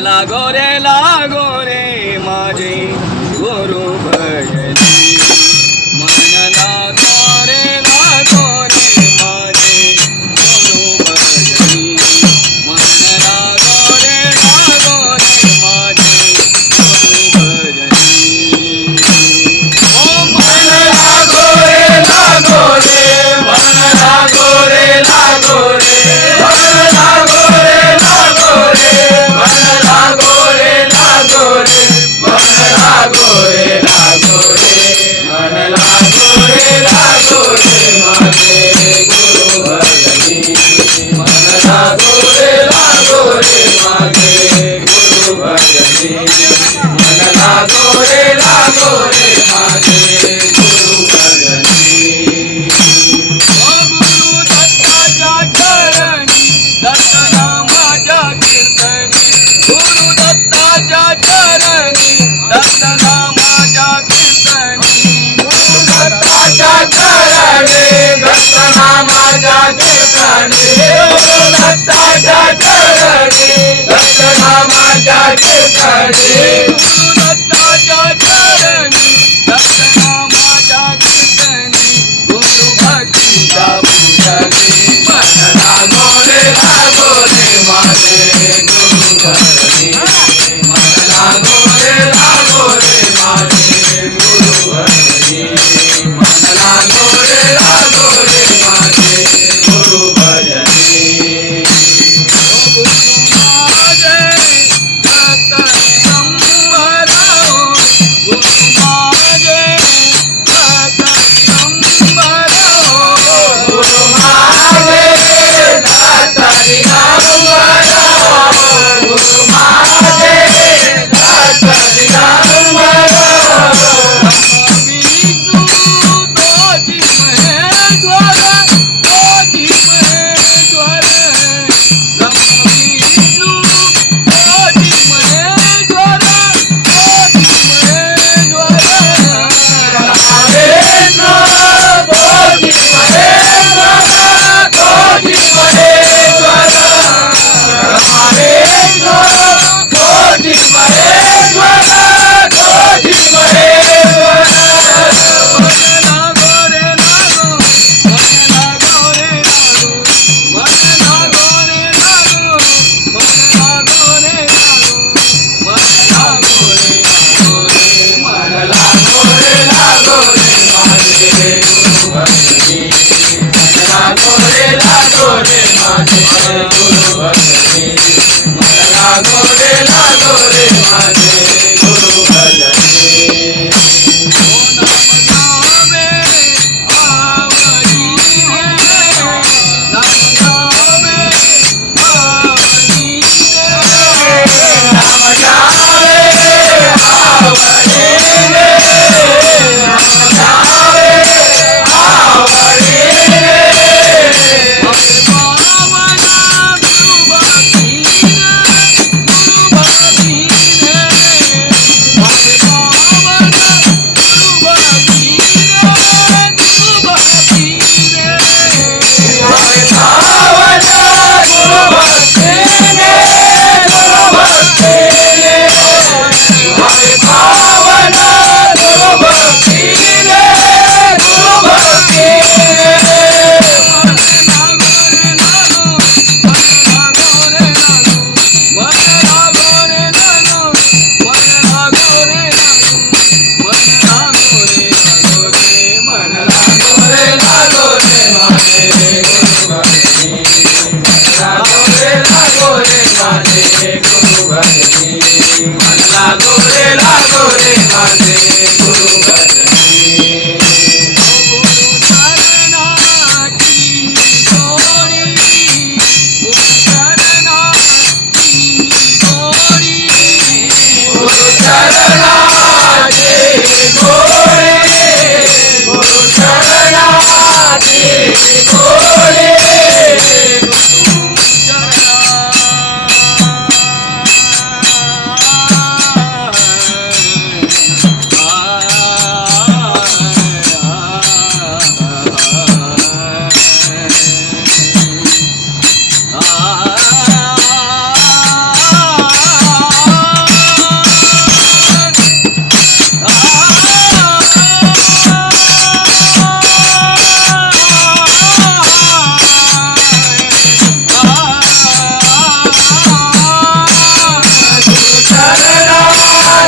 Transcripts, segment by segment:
लागो रे लागो रे माझे. गुरु भजन कीर्तने गुरुदत्ताच्या Yeah.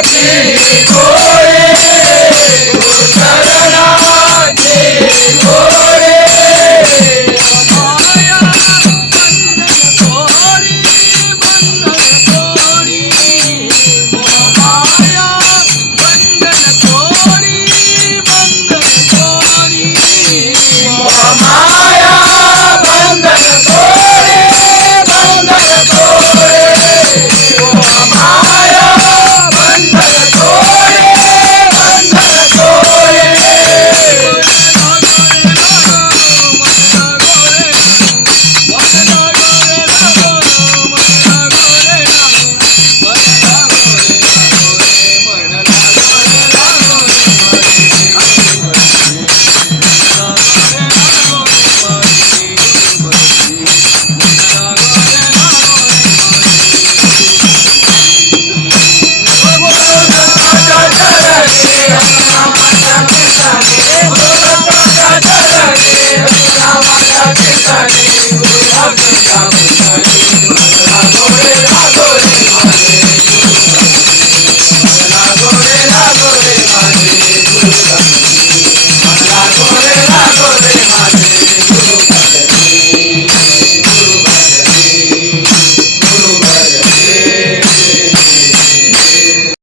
রাখি